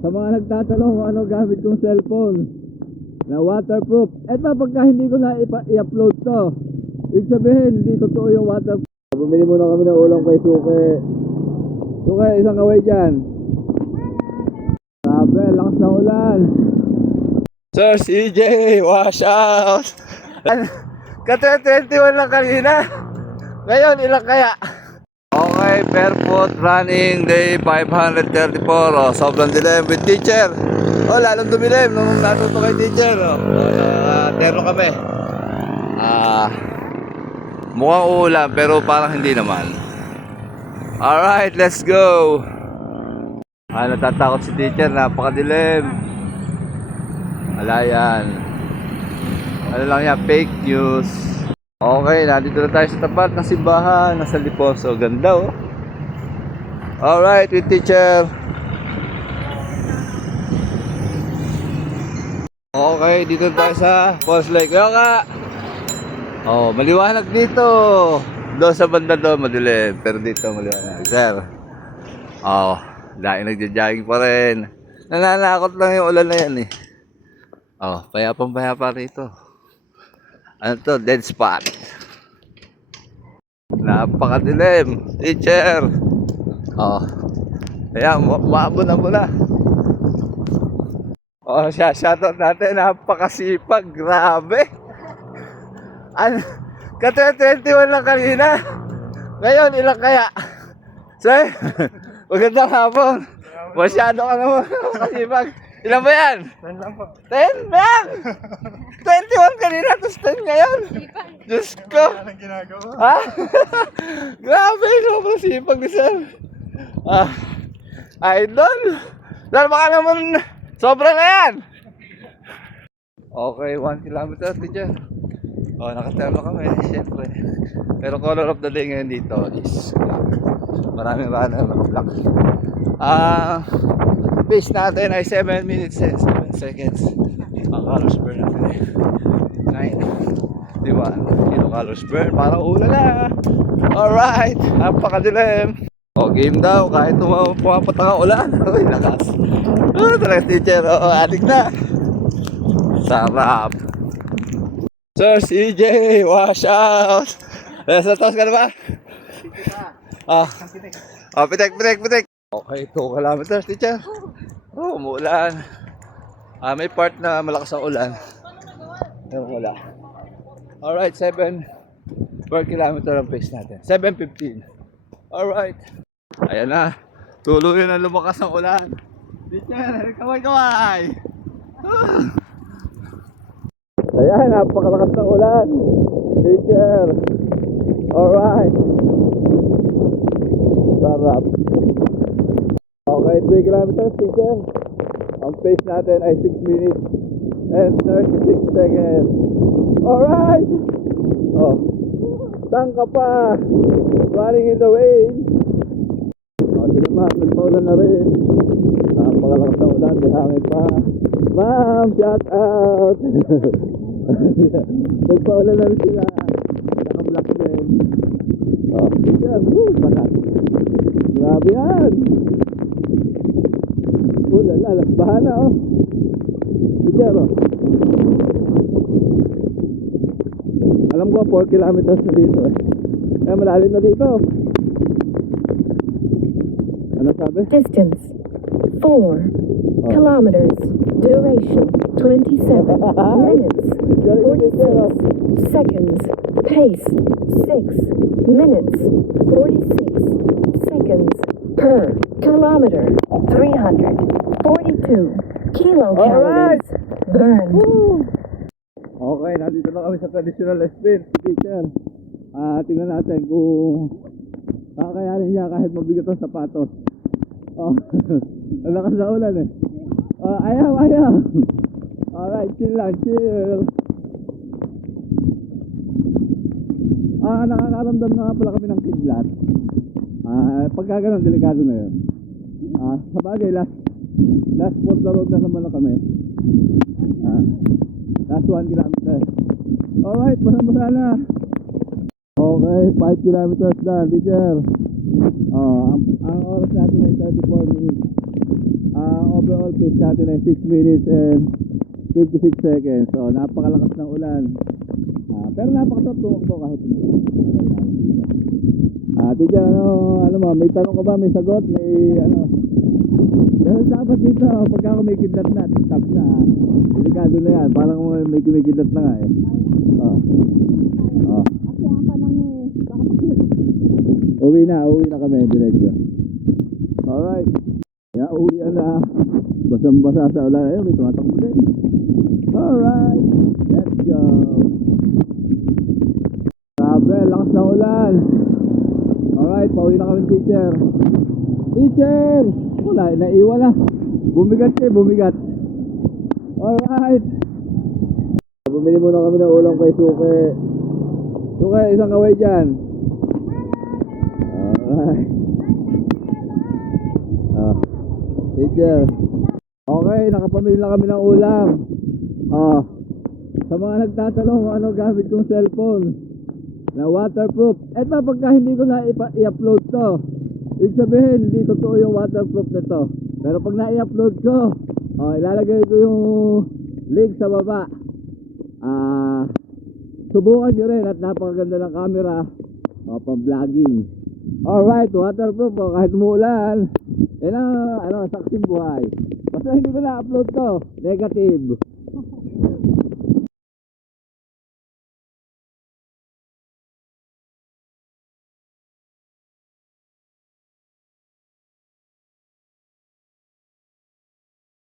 Sa mga nagtatanong kung ano gamit kong cellphone na waterproof, eto pagka hindi ko na i-upload to, ibig sabihin hindi totoo yung waterproof. Bumili muna kami ng ulam kay Suke. Suke, isang kaway dyan. Grabe, lakas na ulan. Sir CJ, wash out. Ka-21 lang kanina. Ngayon, ilang kaya? Okay, barefoot running day 534. Oh, sobrang dilim with teacher. Oh, lalong dumilim nung natuto kay teacher. Oh, terno kami. Mukhang ulan pero parang hindi naman. Alright, let's go. Natatakot si teacher, napakadilim. Wala yan. Ano lang yan, fake news. Okay, nandito na tayo sa tapat ng simbahan, nasa Liposo. Ganda oh. Alright, with teacher. Okay, dito tayo sa Falls Lake. Kaya ka. Oh, maliwanag dito. Doon sa banda doon, madilim. Pero dito, maliwanag. Sir. Oh, dahil nagja-jogging pa rin. Nananakot lang yung ulan na yan eh. Oh, payapang-payapa rito. Ano to? Dead spot. Napakadilim. Teacher. Oh. Kaya, maabon na muna. Oh, shoutout natin. Napakasipag. Grabe. Ka-21 lang kanina. Ngayon, ilang kaya? Sir, magandang hapon. Masyado ka naman kasipag. Ilan ba yan? 10 lang po. 10 lang! 21 kanina, tapos 10 ngayon. Diyos ko. Anong ginagawa? Ha? Grabe, sobrang sipag ni Sir. Idol. Sir, baka naman sobra na yan. Okay, 1 kilometer, teacher. Oh, nakaterno kami, siyempre. Pero color of the day ngayon dito is maraming runner, black. Pace natin ay 7 minutes and 7 seconds. Ang colors burn natin eh 9. Diba? Yung colors burn, parang ulan na. Alright, napakadilim. O, game daw, kahit pumapatak ang ulan. Uy, lakas. Talaga teacher, adik na. Sarap. Sir CJ, wash out. Sa taos ka na ba? Pitek. Okay, 2 kilometers, teacher. Oh, umuulan. May part na malakas ang ulan. Pero wala. Alright, 7 per kilometer ang pace natin. 7:15. Alright. Ayan na. Tuloy na lumakas ang ulan. Teacher, kaway. Ayan, napakalakas ng ulan. Teacher. Alright. Sarap. Okay, 3 kilometers, teacher. Ang pace natin ay 6 minutes and 36 seconds. Alright! Oh, saan ka pa? Running in the rain. Oh, sila ma'am, nagpaulan na rin. Napakalakas ng ulan, may hangin pa. Ma'am, shout out! Nagpaulan na rin sila. Naka-black din. Oh, teacher, bakat. Grabe yan! Lala, bahana oh. Teacher oh. Alam ko 4 kilometers na dito eh. Kaya malalim na dito. Ano sabi? Distance 4 kilometers. Duration 27 minutes 46 seconds. Pace 6 minutes 46 seconds per kilometer. 342 kilocalories burned. Okay, nandito na kami sa traditional spin, teacher. Tingnan natin kung kakayanin niya kahit mabigat ang sapatos. Oh, ang lakas na ulan eh. Ayaw. Alright, chill lang, chill. Nakakaramdam na nga pala kami ng kidlat. Pagka ganun, delikado na yun. Sa bagay, last for the road na naman na kami. Last 1 kilometer. Alright, basa na. Okay, 5 kilometers na, teacher. Ang oras natin ay 34 minutes. Overall pace natin ay 6 minutes and 56 seconds. So napakalakas ng ulan. Pero napakasarap tumakbo kahit teacher, ano mo, may tanong ka ba? May sagot? May ano? Pero dapat dito, pagka kumikidlat na, stop na. Delikado na yan, parang may kumikidlat na nga eh. Kasi ang tanong baka Uwi na kami, diretso. Alright. Uwi na. Basang-basa sa ulan. Ayun, may tumatakbo din. Alright. Let's go. Grabe, lakas ng ulan. Alright, pauwi na kami, teacher. Teacher! Wala, naiwan na. Bumigat siya, bumigat. Alright. Bumili muna kami ng ulam kay Suke. Suke, isang kaway dyan. Alright. Teacher. Okay, nakapamili na kami ng ulam. Sa mga nagtatanong kung ano gamit kong cellphone na waterproof. Eto, pagka hindi ko na i-upload to, ibig sabihin, hindi totoo yung waterproof nito. Pero pag na-i-upload ko, ilalagay ko yung link sa baba. Subukan nyo rin at napakaganda ng camera. Pang-vlogging. Alright, waterproof po, kahit umuulan. Yan ang saksing buhay. Basta hindi ko na-upload to, negative.